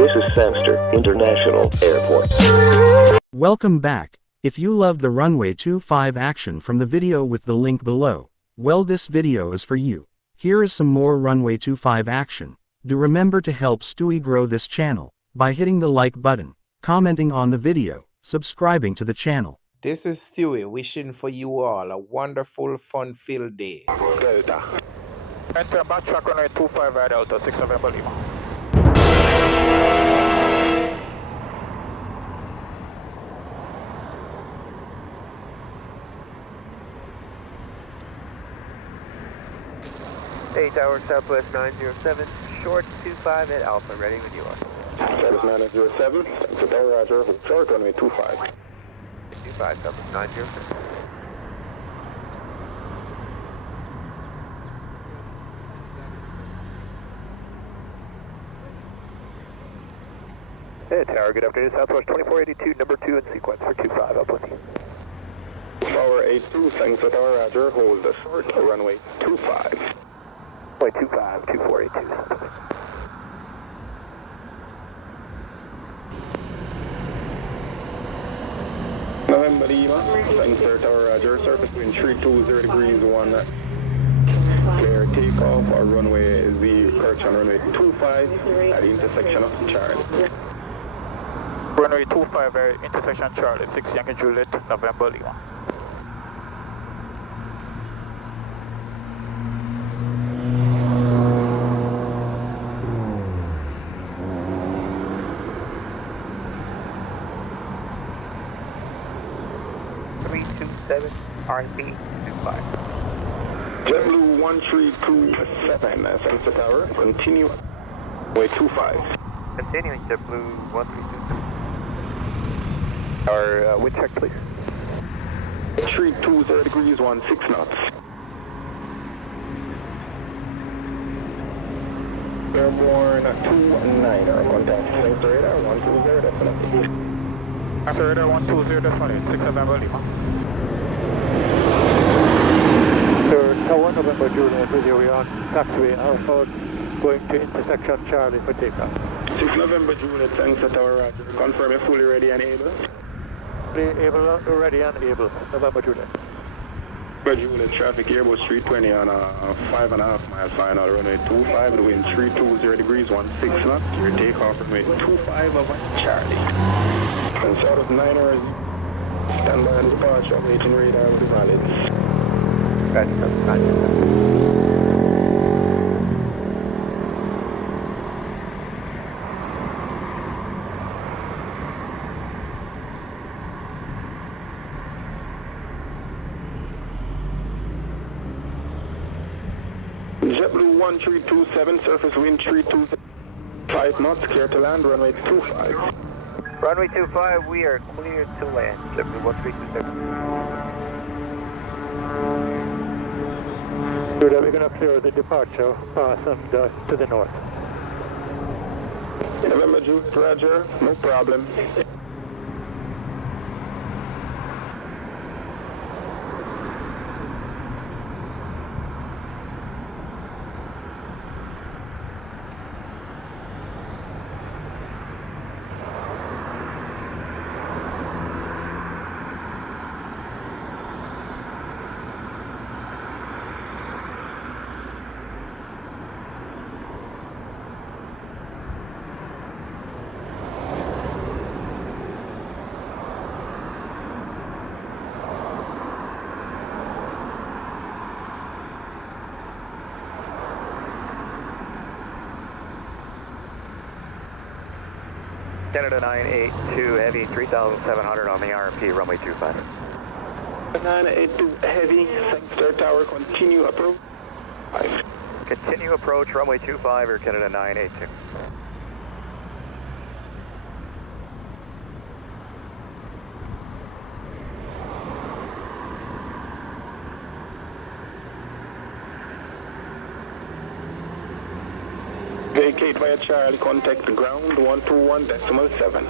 This is Sangster International Airport. Welcome back. If you loved the runway 25 action from the video with the link below, well, this video is for you. Here is some more runway 25 action. Do remember to help Stewie grow this channel by hitting the like button, commenting on the video, subscribing to the channel. This is Stewie wishing for you all a wonderful, fun-filled day. Delta. Enter backtrack runway 25 right Delta, 6 November Lima. Tower Southwest 907, short 25 at Alpha, ready when you are. Southwest 907, Tower Roger, short runway 25. 25, Southwest 907. Hey Tower, good afternoon, Southwest 2482, number 2 in sequence for 25, up with you. Tower 82, thanks to Tower Roger, hold the short runway 25. 25, 2482. November Lima, thanks to Tower Roger, surface wind 320 degrees 1. Clear takeoff, our runway is the correction runway 25 at the intersection of Charlie. Runway 25 at intersection Charlie, 6 Yankee Juliet, November Lima. RP 25. JetBlue 1327, thanks to Tower, continue, way 25. Continuing JetBlue 1327. Our wind check, please. 320 degrees 16 knots. Airborne 29er, contact thanks to radar 120 definitely. After radar 120 definitely, 6 November Lima. Tower November Juliet with you, we are on taxiway outbound going to intersection Charlie for takeoff. 6 November Juliet, thanks to Tower Roger. Confirm you're fully ready and able. Ready and able, November Juliet. November Juliet, traffic Airbus 320 on a 5.5 mile final runway 25, the wind 320 degrees 16 knots. Your takeoff runway 25 over Charlie. And south of 9ers, stand by on departure, waiting radar with the valid. Gotcha, gotcha. JetBlue 1327, surface wind 325 knots, clear to land, runway 25. Runway 25, we are clear to land. JetBlue 1327. We're going to clear the departure pass and to the north. November Juliet, Roger, no problem. Canada 982 Heavy 3700 on the RMP, runway 25. 982 Heavy, thanks to Tower, continue approach. Continue approach, runway 25, Air Canada 982. Vacate via Charlie, contact the ground 121.7.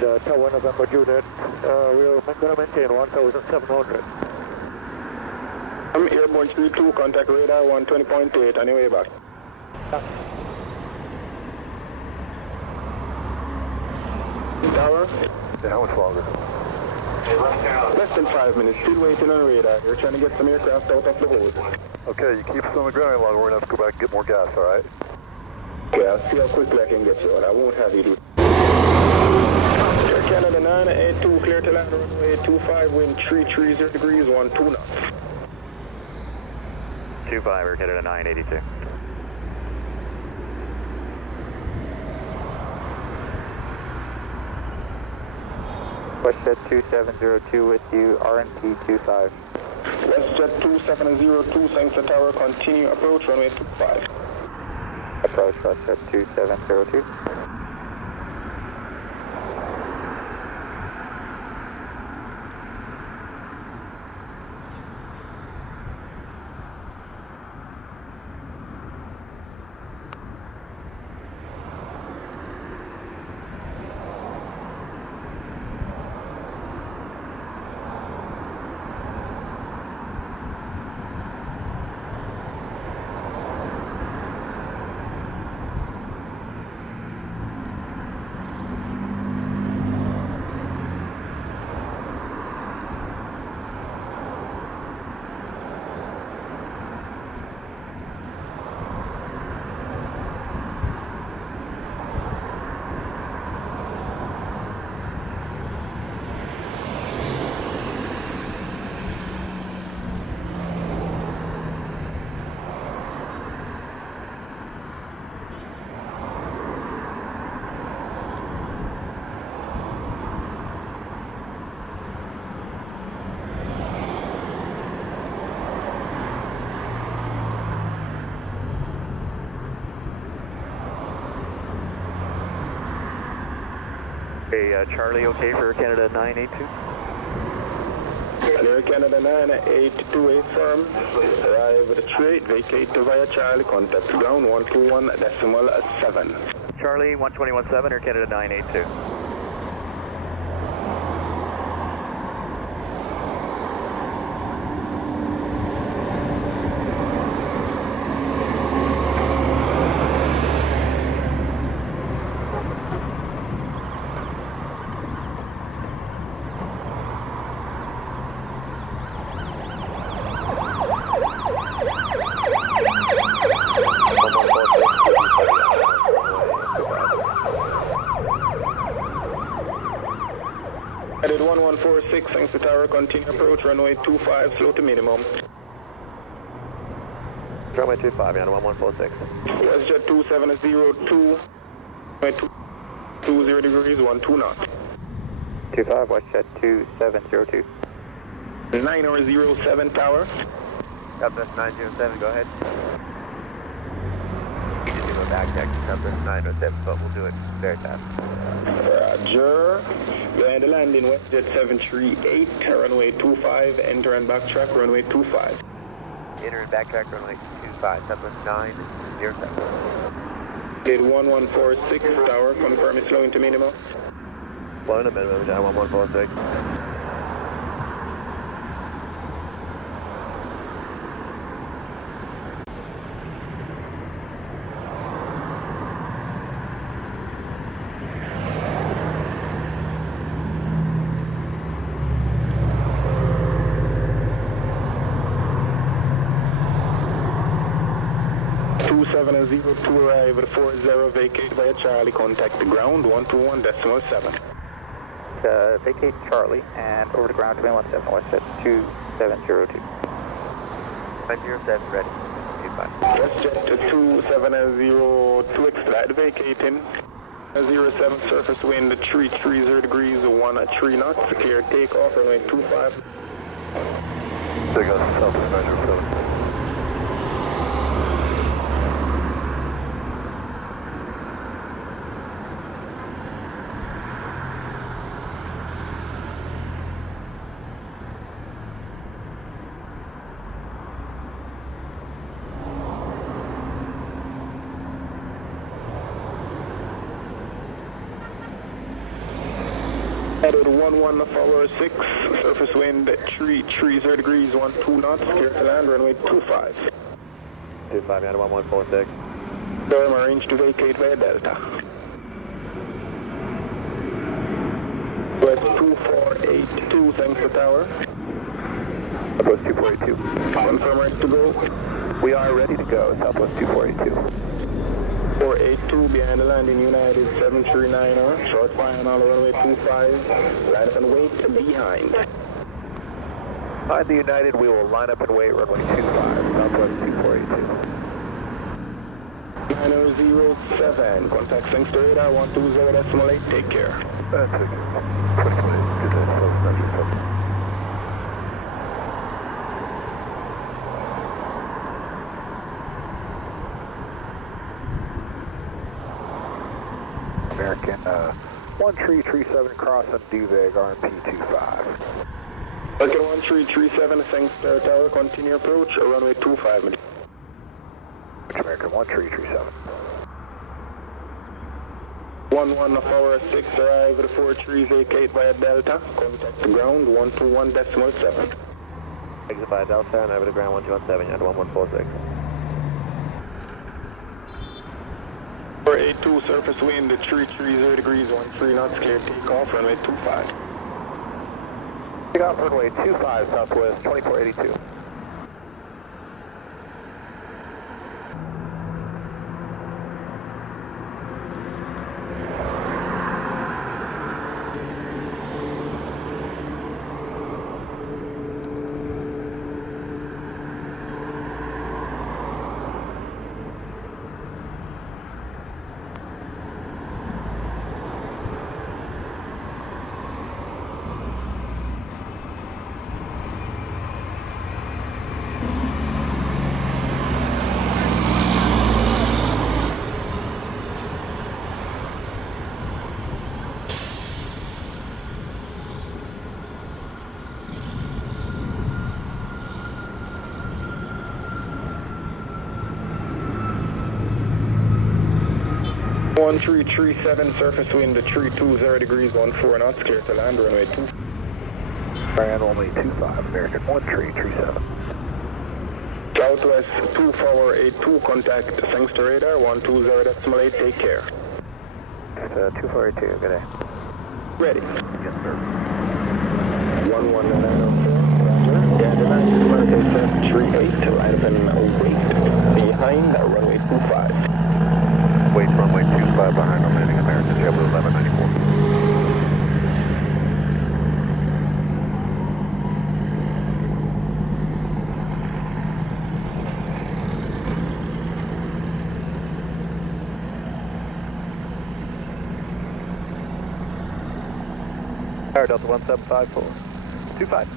Tower November Juliet, we're going to maintain 1,700. I'm airborne 32, contact radar 120.8 on your way back. Tower? Yeah, how much longer? Less than 5 minutes, still waiting on radar. We're trying to get some aircraft out of the hole. Okay, you keep us on the ground long, we're going to have to go back and get more gas, alright? Okay, I'll see how quickly I can get you out. I won't have you do. Air Canada 982, clear to land runway 25, wind 330 degrees, 12 knots. 25, Air Canada 982. WestJet 2702 with you, RNT 25. WestJet 2702, thanks to tower, continue approach runway 25. Approach WestJet 2702. Hey, Charlie, okay for Canada 982? Air Canada 982, a firm. Arrive at the 38, vacate to via Charlie, contact ground 121.7. Charlie, 121.7, Air Canada 982. Headed 1146, thanks to tower, continue approach, runway 25, slow to minimum. Runway 25, yeah, 1146. WestJet 2702, runway 20 degrees, 12 knots. 25, WestJet 2702. 9007 tower. Southwest 907, go ahead. You just do a back check, Southwest 907, but we'll do it very fast. Roger. Behind the landing, WestJet 738, runway 25, enter and backtrack, runway 25. Enter and backtrack, runway 25, Southwest 907. Gate 1146, tower, confirm it's slowing to minimum. Slowing to minimum, down 1146. To arrive at 40, vacate via Charlie, contact the ground 121.7. Vacate Charlie and over to ground 217, WestJet 2702. 907, ready. 25. WestJet 2702, expedite vacating. 07 surface wind 330 degrees, 13 knots, clear takeoff, runway 25. There goes Southwest 907. Headed 11 follower 6, surface wind 330 degrees, 12 knots, clear to land, runway 25. 25, out of 1146. Durham arranged to vacate via Delta. West 2482, thanks for tower. Southwest 2482. Confirm ready to go. We are ready to go, Southwest 2482. 482 behind the landing, United 739er, short flying on the runway 25, line up and wait behind. Behind the United, we will line up and wait, runway 25, Southwest 2482. 9007, contact thanks to radar 120.8, take care. That's it. 2020, good day, American 1337 crossing Duveg, RMP 25. American 1337, thanks to tower, continue approach, runway 25. American 1337. 11 follower 6, arrive at 43, vacate via Delta, contact the ground 121.7. Exit via Delta and over to ground 1217, out of 1146. 482, surface wind 330 degrees, 13 knots, clear takeoff, runway 25. Take off runway 25, Southwest 2482. One 337, surface wind 320 degrees, 14 knots, clear to land, runway 2. Grand only 25, American 1337. Southwest 2 follower 82, contact thanks to radar 120.8, take care. 2482, good day. Ready. Yes, sir. 11904, roger. Yeah, the line is American 738, line up and wait behind runway 25. Wait runway 25 behind, I'm landing American JetBlue 1194. Tower Delta 1754. 25.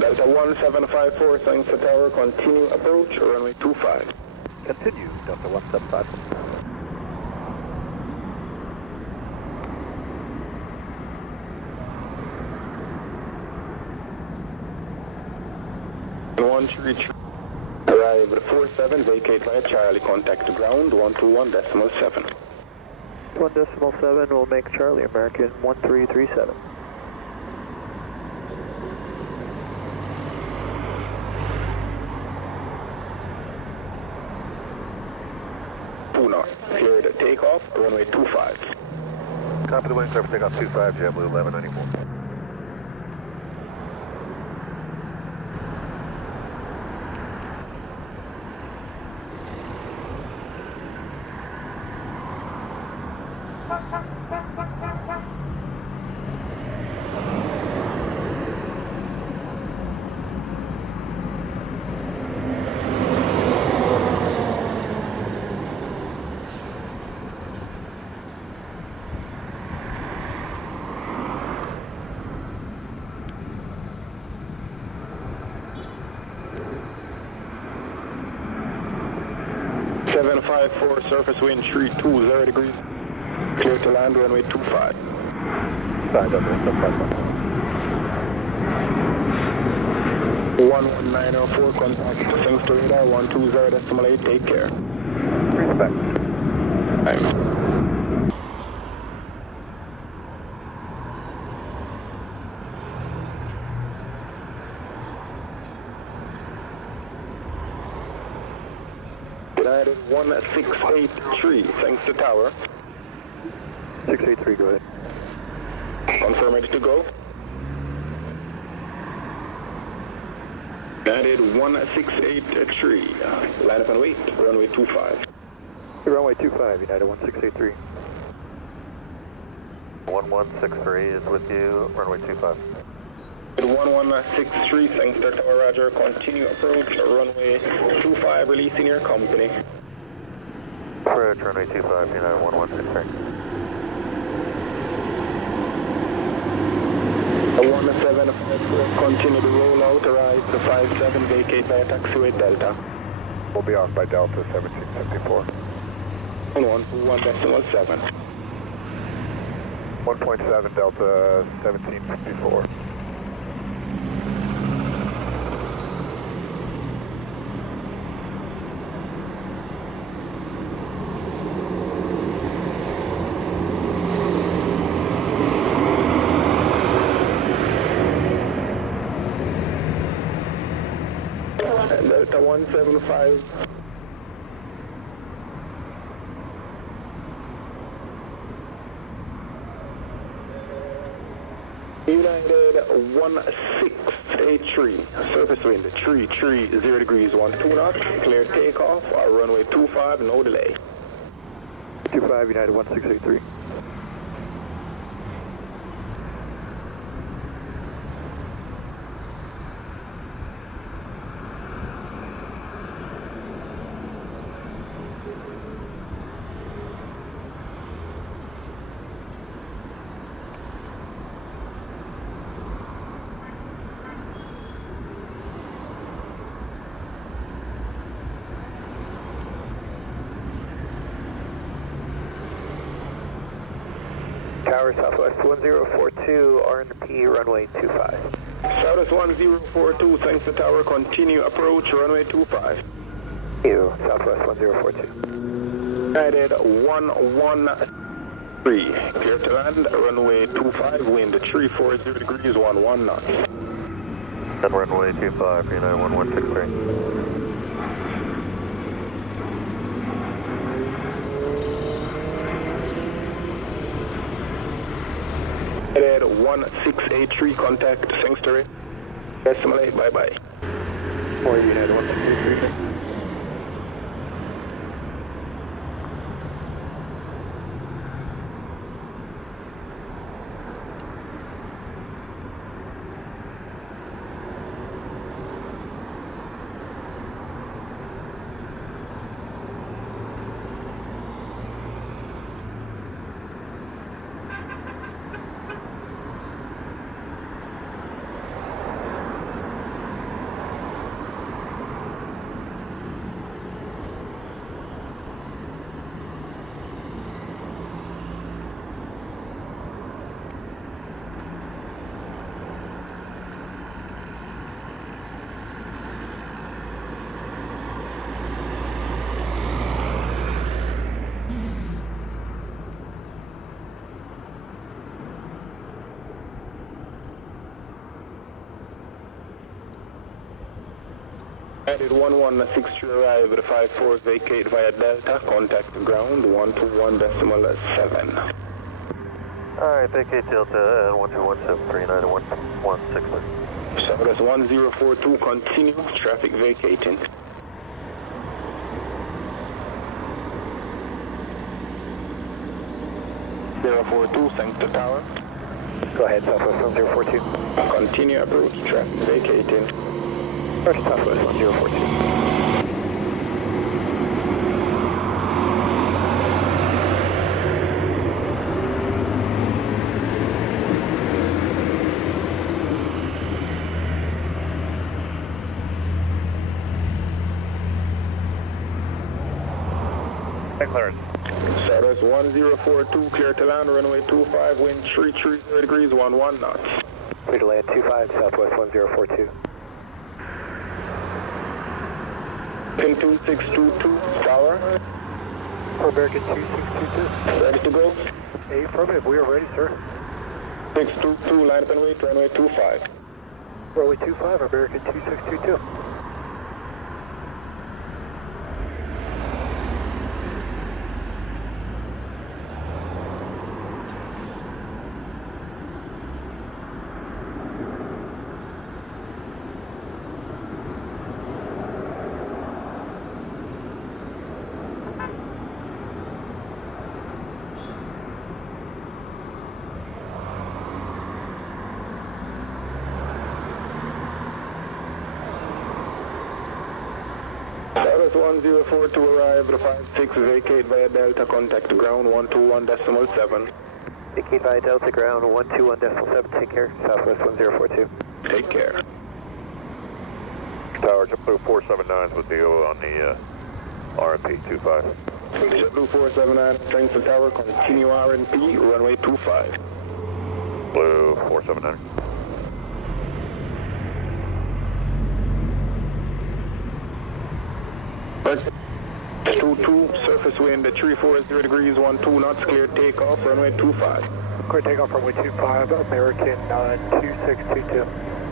Delta 1754, thanks to tower, continue approach, runway 25. Continue, Delta 1754. 133. Arrive at 47, vacate via Charlie, contact the ground 121.7. 1.7 will make Charlie, American 1337. Puna, clear to takeoff, runway 25. Copy the wing, clear for takeoff 25, JetBlue 1194. .54, surface wind 320 degrees, clear to land, runway 25. Sorry, Delta 1754. 11904, contact thanks to radar 120.8, take care. Respect. Thanks. United 1683, thanks to tower. 683, go ahead. Confirm ready to go. United 1683, line up and wait, runway 25. Runway 25, United 1683. 1163 is with you, runway 25. 1163, thanks to tower, roger. Continue approach, runway 25, releasing your company. Approach, runway 25, United 1163. 1754, continue the rollout, arrive to 57, vacate by taxiway Delta. We'll be off by Delta 1754. 1.7. 1.7 Delta 1754. Delta 175. United 1683, surface wind 330 degrees, 12 knots, clear takeoff, runway 25, no delay. 25, United 1683. Tower Southwest 1042, RNP runway 25. Southwest 1042, thanks to tower, continue approach, runway 25. You, Southwest 1042. United 113, clear to land, runway 25, wind 340 degrees, 11 knots. And runway 25, United 1163. United 1683, contact Sangster. Decimal 8, bye-bye. Or United 1683. United 1163, arrive at 54, vacate via Delta, contact the ground, 121.7. Alright, vacate Delta and 12173, United 160. Southwest 1042, continue, traffic vacating. .042, thanks to tower. Go ahead, Southwest 1042. Continue approach, traffic vacating. First Southwest 1042. Clearance. Southwest 1042, clear to land, runway 25, wind 330 degrees, 11 knots. Clear to land 25, Southwest 1042. Pin 2622, tower. For American 2622. Ready to go? Affirmative, we are ready, sir. 622, line up and wait, runway 25. Runway 25, American 2622. Southwest 1042 arrive at 56, vacate via Delta, contact ground 121.7. Vacate via Delta, ground 121.7, take care. Southwest 1042. Take care. Tower, JetBlue 479 with you on the RMP 25. JetBlue 479, thanks to tower, continue RNP, runway 25. Blue 479. West 22, surface wind at 340 degrees, 12 knots, clear takeoff, runway 25. Clear takeoff runway 25, American 2622.